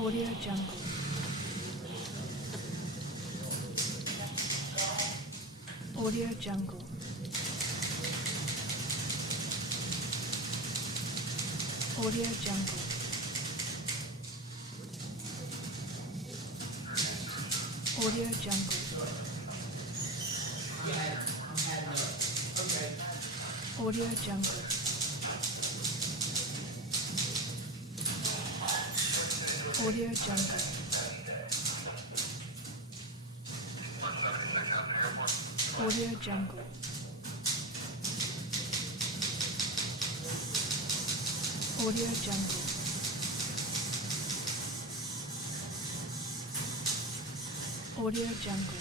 Audio Jungle. Audio Jungle. Audio Jungle. Audio Jungle. Audio Jungle. Audio Jungle. Audio Jungle. Audio Jungle. Audio Jungle.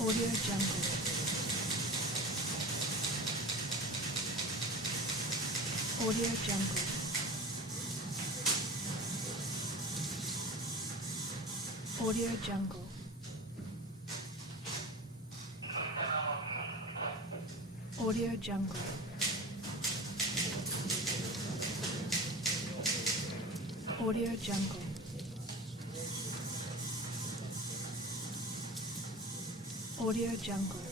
Audio Jungle. Audio Jungle. Audio Jungle. Audio Jungle. Audio Jungle. Audio Jungle.